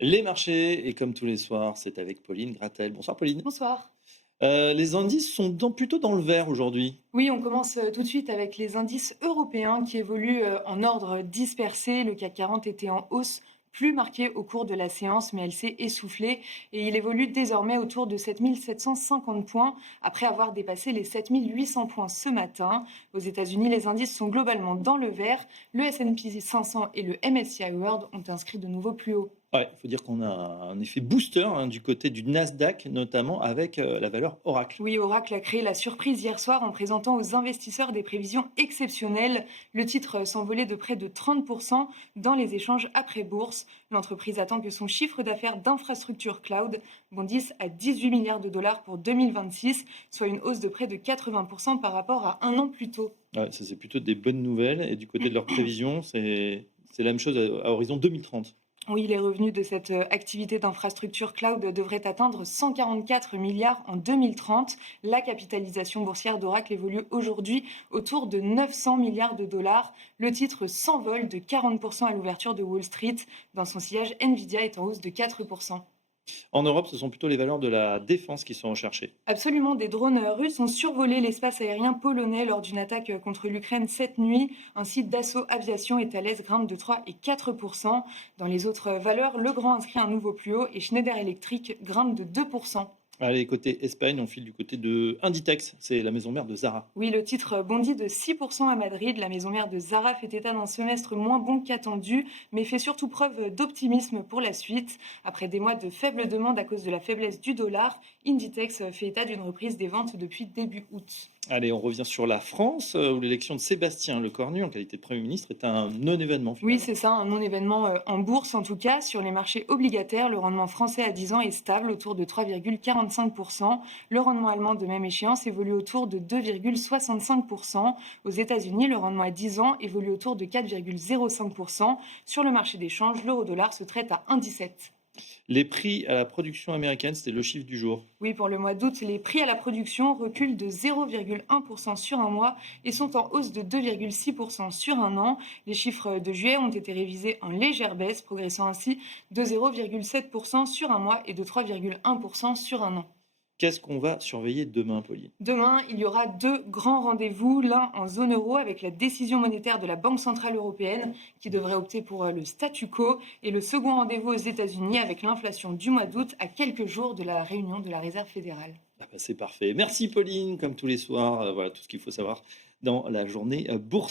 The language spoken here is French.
Les marchés, et comme tous les soirs, c'est avec Pauline Gratel. Bonsoir Pauline. Bonsoir. Les indices sont plutôt dans le vert aujourd'hui. Oui, on commence tout de suite avec les indices européens qui évoluent en ordre dispersé. Le CAC 40 était en hausse plus marquée au cours de la séance, mais elle s'est essoufflée et il évolue désormais autour de 7 750 points après avoir dépassé les 7 800 points ce matin. Aux États-Unis, les indices sont globalement dans le vert. Le S&P 500 et le MSCI World ont inscrit de nouveaux plus hauts. Ouais, il faut dire qu'on a un effet booster du côté du Nasdaq, notamment avec la valeur Oracle. Oui, Oracle a créé la surprise hier soir en présentant aux investisseurs des prévisions exceptionnelles. Le titre s'envolait de près de 30% dans les échanges après-bourse. L'entreprise attend que son chiffre d'affaires d'infrastructure cloud bondisse à 18 milliards de dollars pour 2026, soit une hausse de près de 80% par rapport à un an plus tôt. Ouais, ça, c'est plutôt des bonnes nouvelles. Et du côté de leurs prévisions, c'est la même chose à horizon 2030. Oui, les revenus de cette activité d'infrastructure cloud devraient atteindre 144 milliards en 2030. La capitalisation boursière d'Oracle évolue aujourd'hui autour de 900 milliards de dollars. Le titre s'envole de 40% à l'ouverture de Wall Street. Dans son sillage, Nvidia est en hausse de 4%. En Europe, ce sont plutôt les valeurs de la défense qui sont recherchées. Absolument, des drones russes ont survolé l'espace aérien polonais lors d'une attaque contre l'Ukraine cette nuit. Un site d'assaut aviation et Thales grimpe de 3 et 4%. Dans les autres valeurs, Legrand inscrit un nouveau plus haut et Schneider Electric grimpe de 2%. Allez, côté Espagne, on file du côté de Inditex, c'est la maison mère de Zara. Oui, le titre bondit de 6% à Madrid. La maison mère de Zara fait état d'un semestre moins bon qu'attendu, mais fait surtout preuve d'optimisme pour la suite. Après des mois de faible demande à cause de la faiblesse du dollar, Inditex fait état d'une reprise des ventes depuis début août. Allez, on revient sur la France, où l'élection de Sébastien Lecornu en qualité de Premier ministre est un non-événement Oui, finalement. c'est ça, un non-événement en bourse en tout cas. Sur les marchés obligataires, le rendement français à 10 ans est stable autour de 3,45%. Le rendement allemand de même échéance évolue autour de 2,65%. Aux États-Unis, le rendement à 10 ans évolue autour de 4,05%. Sur le marché des changes, l'euro-dollar se traite à 1,17. Les prix à la production américaine, c'était le chiffre du jour. Oui, pour le mois d'août, les prix à la production reculent de 0,1% sur un mois et sont en hausse de 2,6% sur un an. Les chiffres de juillet ont été révisés en légère baisse, progressant ainsi de 0,7% sur un mois et de 3,1% sur un an. Qu'est-ce qu'on va surveiller demain, Pauline? Demain, il y aura deux grands rendez-vous, l'un en zone euro avec la décision monétaire de la Banque centrale européenne qui devrait opter pour le statu quo et le second rendez-vous aux États-Unis avec l'inflation du mois d'août à quelques jours de la réunion de la Réserve fédérale. Ah bah, c'est parfait. Merci Pauline, comme tous les soirs. Voilà tout ce qu'il faut savoir dans la journée boursière.